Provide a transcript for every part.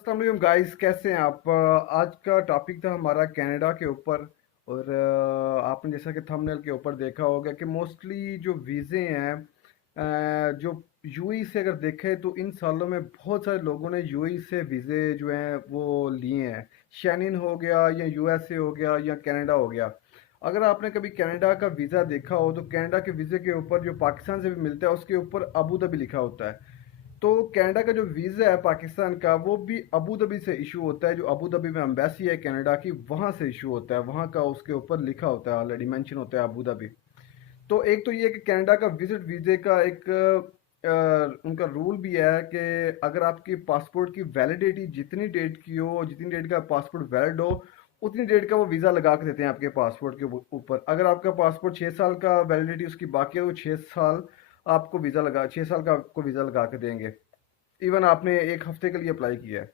अस्सलाम वालेकुम गाइस, कैसे हैं आप? आज का टॉपिक था हमारा कनाडा के ऊपर। और आपने जैसा कि थंबनेल के ऊपर देखा होगा कि मोस्टली जो वीज़े हैं, जो यूएई से अगर देखें तो इन सालों में बहुत सारे लोगों ने यूएई से वीज़े जो हैं वो लिए हैं। शेनिन हो गया या यूएसए हो गया या कनाडा हो गया। अगर आपने कभी कनाडा का वीज़ा देखा हो तो कनाडा के वीज़े के ऊपर जो पाकिस्तान से भी मिलता है उसके ऊपर अबू धाबी लिखा होता है। तो कनाडा का जो वीज़ा है पाकिस्तान का वो भी अबू धाबी से इशू होता है। जो अबू धाबी में एम्बेसी है कनाडा की, वहाँ से इशू होता है। वहाँ का उसके ऊपर लिखा होता है, ऑलरेडी मेंशन होता है अबू धाबी। तो एक तो ये कि कनाडा का विजिट वीज़े का एक उनका रूल भी है कि अगर आपकी पासपोर्ट की वैलिडिटी जितनी डेट की हो, जितनी डेट का पासपोर्ट वैलिड हो, उतनी डेट का वो वीज़ा लगा के देते हैं आपके पासपोर्ट के ऊपर। अगर आपका पासपोर्ट 6 साल का वैलिडिटी उसकी बाकी है तो 6 साल आपको वीज़ा लगा 6 साल का आपको वीज़ा लगा के देंगे। इवन आपने एक हफ्ते के लिए अप्लाई किया है।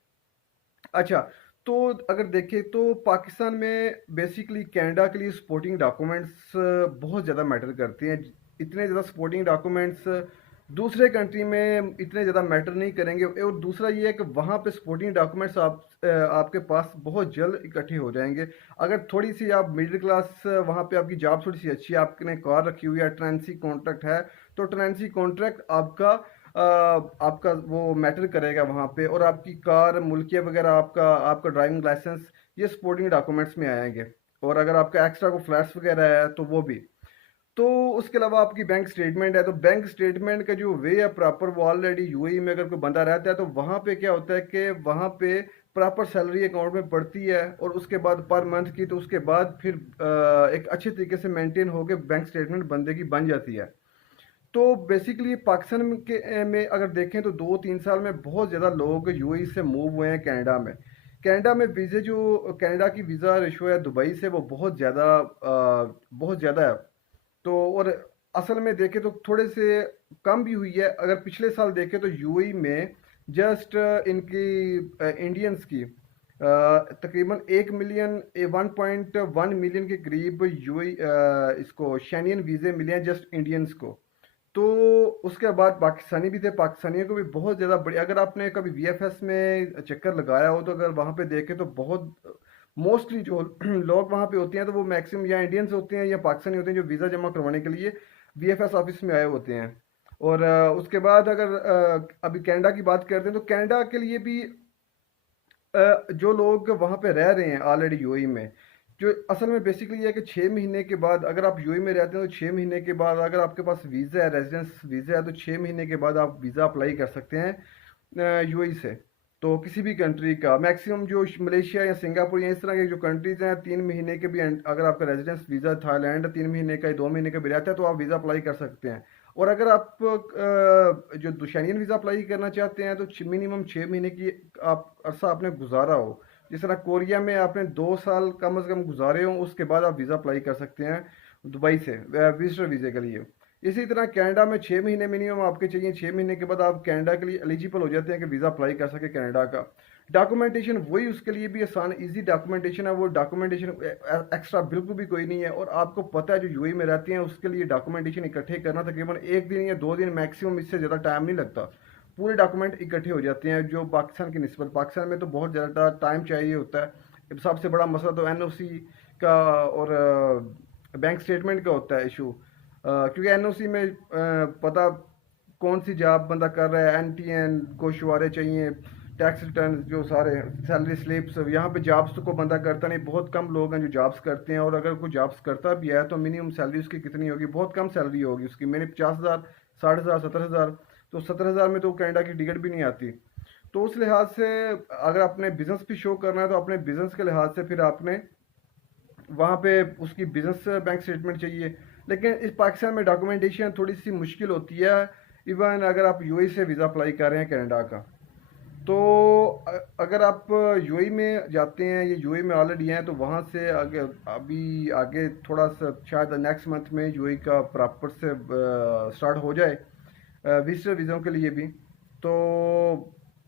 अच्छा, तो अगर देखें तो पाकिस्तान में बेसिकली कनाडा के लिए सपोर्टिंग डॉक्यूमेंट्स बहुत ज़्यादा मैटर करते हैं। इतने ज़्यादा सपोर्टिंग डॉक्यूमेंट्स दूसरे कंट्री में इतने ज़्यादा मैटर नहीं करेंगे। और दूसरा ये है कि वहाँ पे सपोर्टिंग डॉक्यूमेंट्स आपके पास बहुत जल्द इकट्ठे हो जाएंगे। अगर थोड़ी सी आप मिडिल क्लास, वहाँ पे आपकी जॉब थोड़ी सी अच्छी है, आपने कार रखी हुई है, टेनेंसी कॉन्ट्रैक्ट है, तो टेनेंसी कॉन्ट्रैक्ट आपका वो मैटर करेगा वहाँ पे। और आपकी कार, मुल्किया वगैरह, आपका आपका ड्राइविंग लाइसेंस, ये सपोर्टिंग डॉक्यूमेंट्स में आएंगे। और अगर आपका एक्स्ट्रा को फ्लैट्स वगैरह है तो वो भी। तो उसके अलावा आपकी बैंक स्टेटमेंट है, तो बैंक स्टेटमेंट का जो वे है प्रॉपर, वो ऑलरेडी यूएई में अगर कोई बंदा रहता है तो वहाँ पे क्या होता है कि वहाँ पे प्रॉपर सैलरी अकाउंट में पड़ती है। और उसके बाद पर मंथ की, तो उसके बाद फिर एक अच्छे तरीके से मेंटेन होकर बैंक स्टेटमेंट बंदे की बन जाती है। तो बेसिकली पाकिस्तान में अगर देखें तो 2-3 साल में बहुत ज़्यादा लोग यूएई से मूव हुए हैं कनाडा में। कनाडा में वीज़े जो कनाडा की वीज़ा रेशो है दुबई से, वो बहुत ज़्यादा है। तो और असल में देखें तो थोड़े से कम भी हुई है। अगर पिछले साल देखें तो यूएई में जस्ट इनकी इंडियंस की तकरीबन 1 मिलियन 1.1 मिलियन के करीब यूएई इसको शेनियन वीज़े मिले हैं जस्ट इंडियंस को। तो उसके बाद पाकिस्तानी भी थे, पाकिस्तानियों को भी बहुत ज़्यादा बड़ी। अगर आपने कभी वीएफएस में चक्कर लगाया हो तो अगर वहाँ पे देखें तो बहुत मोस्टली जो लोग वहाँ पे होते हैं तो वो मैक्सिमम या इंडियंस होते हैं या पाकिस्तानी होते हैं, जो वीज़ा जमा करवाने के लिए वीएफएस ऑफिस में आए होते हैं। और उसके बाद अगर अभी कनाडा की बात करते हैं तो कनाडा के लिए भी जो लोग वहाँ पे रह रहे हैं ऑलरेडी यूएई में, जो असल में बेसिकली ये है कि 6 महीने के बाद, अगर आप यूएई में रहते हैं तो 6 महीने के बाद अगर आपके पास वीज़ा है, रेजिडेंस वीज़ा है, तो 6 महीने के बाद आप वीज़ा अप्लाई कर सकते हैं यूएई से। तो किसी भी कंट्री का मैक्सिमम जो मलेशिया या सिंगापुर या इस तरह के जो कंट्रीज हैं, 3 महीने के भी अगर आपका रेजिडेंस वीज़ा थाईलैंड 3 महीने का या 2 महीने का भी रहता है तो आप वीज़ा अप्लाई कर सकते हैं। और अगर आप जो दुशैनियन वीज़ा अप्लाई करना चाहते हैं तो मिनिमम 6 महीने की आप अरसा आपने गुजारा हो। जिस तरह कोरिया में आपने 2 साल कम से कम गुजारे हो, उसके बाद आप वीज़ा अप्लाई कर सकते हैं दुबई से विजिटर वीज़े के लिए। इसी तरह कनाडा में 6 महीने मिनिमम आपके चाहिए। 6 महीने के बाद आप कनाडा के लिए एलिजिबल हो जाते हैं कि वीज़ा अप्लाई कर सके कनाडा का। डॉक्यूमेंटेशन वही, उसके लिए भी आसान इजी डॉक्यूमेंटेशन है। वो डॉक्यूमेंटेशन एक्स्ट्रा बिल्कुल भी कोई नहीं है। और आपको पता है जो यूएई में रहते हैं उसके लिए डॉक्यूमेंटेशन इकट्ठे करना तकरीबन 1 दिन या 2 दिन मैक्सिमम, इससे ज़्यादा टाइम नहीं लगता। पूरे डॉक्यूमेंट इकट्ठे हो जाते हैं जो पाकिस्तान की निस्बत। पाकिस्तान में तो बहुत ज़्यादा टाइम चाहिए होता है। सबसे बड़ा मसला तो एनओसी का और बैंक स्टेटमेंट का होता है इशू। क्योंकि एनओसी में पता कौन सी जॉब बंदा कर रहा है, एनटीएन गोशवारे चाहिए, टैक्स रिटर्न, जो सारे सैलरी स्लिप्स। यहाँ पे जॉब्स तो को बंदा करता नहीं, बहुत कम लोग हैं जो जॉब्स करते हैं। और अगर कोई जॉब्स करता भी है तो मिनिमम सैलरी उसकी कितनी होगी, बहुत कम सैलरी होगी उसकी। मैंने 50,000, 60,000, 70,000, तो 70,000 में तो कनाडा की टिकट भी नहीं आती। तो उस लिहाज से अगर आपने बिजनेस भी शो करना है तो अपने बिजनेस के लिहाज से फिर आपने वहाँ पे उसकी बिजनेस बैंक स्टेटमेंट चाहिए। लेकिन इस पाकिस्तान में डॉक्यूमेंटेशन थोड़ी सी मुश्किल होती है, इवन अगर आप यूएई से वीज़ा अप्लाई कर रहे हैं कनाडा का। तो अगर आप यूएई में जाते हैं या यूएई में ऑलरेडी हैं तो वहाँ से आगे, अभी आगे थोड़ा सा शायद नेक्स्ट मंथ में यूएई का प्रॉपर से स्टार्ट हो जाए विजिटर वीज़ों के लिए भी। तो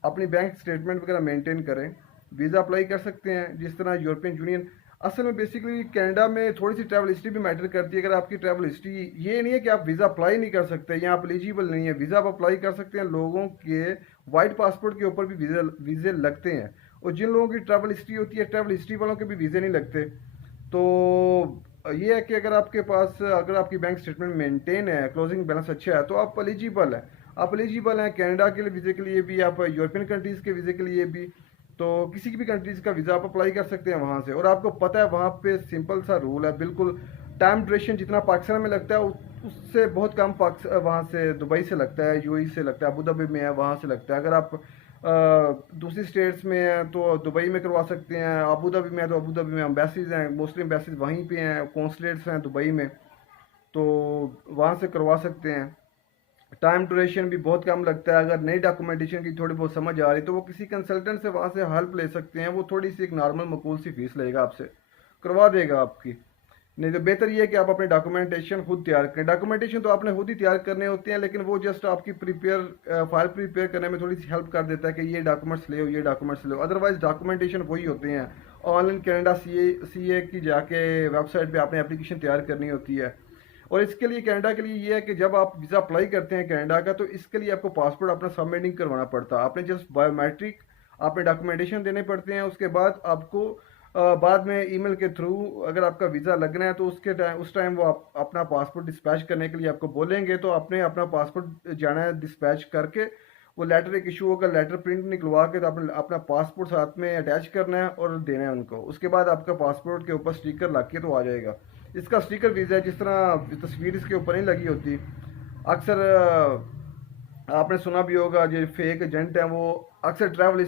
अपनी बैंक स्टेटमेंट वगैरह मेंटेन करें, वीज़ा अप्लाई कर सकते हैं। जिस तरह यूरोपियन यूनियन, असल में बेसिकली कनाडा में थोड़ी सी ट्रैवल हिस्ट्री भी मैटर करती है। अगर आपकी ट्रैवल हिस्ट्री, ये नहीं है कि आप वीज़ा अप्लाई नहीं कर सकते या आप एलिजिबल नहीं है, वीज़ा आप अप्लाई कर सकते हैं। लोगों के वाइट पासपोर्ट के ऊपर भी वीज़े वीज़े लगते हैं। और जिन लोगों की ट्रैवल हिस्ट्री होती है, ट्रैवल हिस्ट्री वालों के भी वीज़े नहीं लगते। तो ये है कि अगर आपकी बैंक स्टेटमेंट मेंटेन है, क्लोजिंग बैलेंस अच्छा है, तो आप एलिजिबल हैं। आप एलिजिबल हैं कनाडा के लिए वीज़े के लिए भी, आप यूरोपियन कंट्रीज़ के वीज़े के लिए भी। तो किसी की भी कंट्रीज़ का वीज़ा आप अप्लाई कर सकते हैं वहाँ से। और आपको पता है वहाँ पे सिंपल सा रूल है बिल्कुल, टाइम ड्यूरेशन जितना पाकिस्तान में लगता है उससे बहुत कम वहाँ से दुबई से लगता है, यूएई से लगता है, अबू धाबी में है वहाँ से लगता है। अगर आप दूसरी स्टेट्स में हैं तो दुबई में करवा सकते हैं, अबू धाबी में है तो अबू धाबी में एम्बेसीज हैं, मोस्टली एम्बेसीज वहीं पे हैं, कॉन्सुलेट्स हैं दुबई में, तो वहाँ से करवा सकते हैं। टाइम ड्यूरेशन भी बहुत कम लगता है। अगर नई डॉक्यूमेंटेशन की थोड़ी बहुत समझ आ रही तो वो किसी कंसल्टेंट से वहाँ से हेल्प ले सकते हैं, वो थोड़ी सी एक नॉर्मल मकबूल सी फीस लेगा आपसे, करवा देगा आपकी। नहीं तो बेहतर ये है कि आप अपने डॉक्यूमेंटेशन खुद तैयार करें। डॉक्यूमेंटेशन तो आपने खुद ही तैयार करने होते हैं, लेकिन वो जस्ट आपकी फाइल प्रिपेयर करने में थोड़ी सी हेल्प कर देता है कि ये डॉक्यूमेंट्स ले, ये डॉक्यूमेंट्स ले। अदरवाइज डॉक्यूमेंटेशन वही होते हैं। ऑनलाइन कनाडा सी ए की जाके वेबसाइट पे आपने एप्लीकेशन तैयार करनी होती है। और इसके लिए कनाडा के लिए ये है कि जब आप वीज़ा अप्लाई करते हैं कनाडा का, तो इसके लिए आपको पासपोर्ट अपना सबमिटिंग करवाना पड़ता है। आपने जस्ट बायोमेट्रिक आपने डॉक्यूमेंटेशन देने पड़ते हैं। उसके बाद आपको बाद में ईमेल के थ्रू अगर आपका वीज़ा लगना है तो उस टाइम वो अपना पासपोर्ट डिस्पैच करने के लिए आपको बोलेंगे, तो आपने अपना पासपोर्ट जाना है डिस्पैच करके। वो लेटर एक इशू होगा, लेटर प्रिंट निकलवा के तो आपने अपना पासपोर्ट साथ में अटैच करना है और देना है उनको। उसके बाद आपका पासपोर्ट के ऊपर स्टिकर लग के तो आ जाएगा। इसका स्टिकर वीज़ा है, जिस तरह तस्वीर इसके ऊपर नहीं लगी होती। अक्सर आपने सुना भी होगा जो फेक एजेंट हैं वो अक्सर ट्रैवल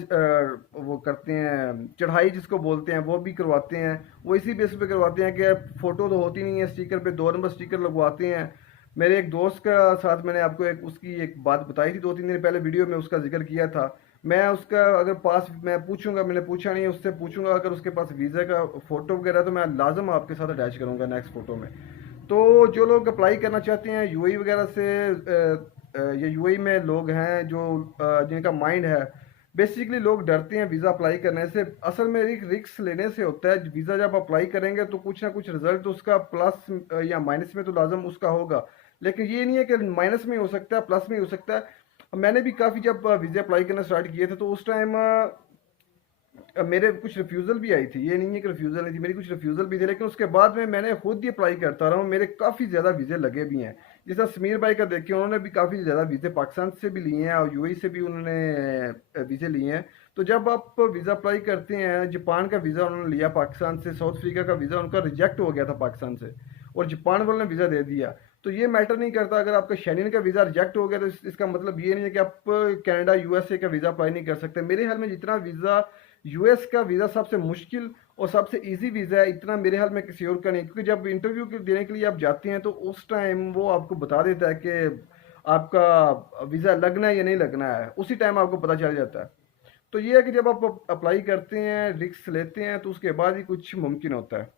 वो करते हैं, चढ़ाई जिसको बोलते हैं, वो भी करवाते हैं। वो इसी बेस पे करवाते हैं कि फ़ोटो तो होती नहीं है स्टिकर पे, 2 नंबर स्टिकर लगवाते हैं। मेरे एक दोस्त का साथ मैंने आपको उसकी एक बात बताई थी 2-3 दिन पहले, वीडियो में उसका जिक्र किया था। मैं उसका अगर पास मैं पूछूंगा, मैंने पूछा नहीं, उससे पूछूंगा अगर उसके पास वीज़ा का फ़ोटो वगैरह तो मैं लाजम आपके साथ अटैच करूंगा नेक्स्ट फ़ोटो में। तो जो लोग अप्लाई करना चाहते हैं यूएई वगैरह से, ये यूएई में लोग हैं जो जिनका माइंड है, बेसिकली लोग डरते हैं वीज़ा अप्लाई करने से। असल में एक रिस्क लेने से होता है। वीज़ा जब अप्लाई करेंगे तो कुछ ना कुछ रिजल्ट उसका प्लस या माइनस में तो लाजम उसका होगा, लेकिन ये नहीं है कि माइनस में हो सकता है, प्लस में हो सकता है। मैंने भी काफ़ी जब वीज़ा अप्लाई करना स्टार्ट किए थे तो उस टाइम मेरे कुछ रिफ्यूज़ल भी आई थी। ये नहीं है कि रिफ्यूज़ल नहीं थी, मेरी कुछ रिफ्यूज़ल भी थे, लेकिन उसके बाद में मैंने खुद ही अप्लाई करता रहा हूँ। मेरे काफ़ी ज़्यादा वीज़े लगे भी हैं। जिस तरह समीर भाई का देखिए, उन्होंने भी काफ़ी ज़्यादा वीज़े पाकिस्तान से भी लिए हैं और यूएई से भी उन्होंने वीज़े लिए हैं। तो जब आप वीज़ा अप्लाई करते हैं, जापान का वीज़ा उन्होंने लिया पाकिस्तान से, साउथ अफ्रीका का वीज़ा उनका रिजेक्ट हो गया था पाकिस्तान से, और जापान वालों ने वीज़ा दे दिया। तो ये मैटर नहीं करता अगर आपका शेंगन का वीज़ा रिजेक्ट हो गया तो इसका मतलब ये नहीं है कि आप कनाडा यूएसए का वीज़ा अप्लाई नहीं कर सकते। मेरे ख्याल में जितना वीज़ा यूएस का वीज़ा सबसे मुश्किल और सबसे इजी वीज़ा है, इतना मेरे ख्याल में किसी और का नहीं। क्योंकि जब इंटरव्यू देने के लिए आप जाते हैं तो उस टाइम वो आपको बता देता है कि आपका वीज़ा लगना है या नहीं लगना है, उसी टाइम आपको पता चल जाता है। तो ये है कि जब आप अप्लाई करते हैं, रिस्क लेते हैं, तो उसके बाद ही कुछ मुमकिन होता है।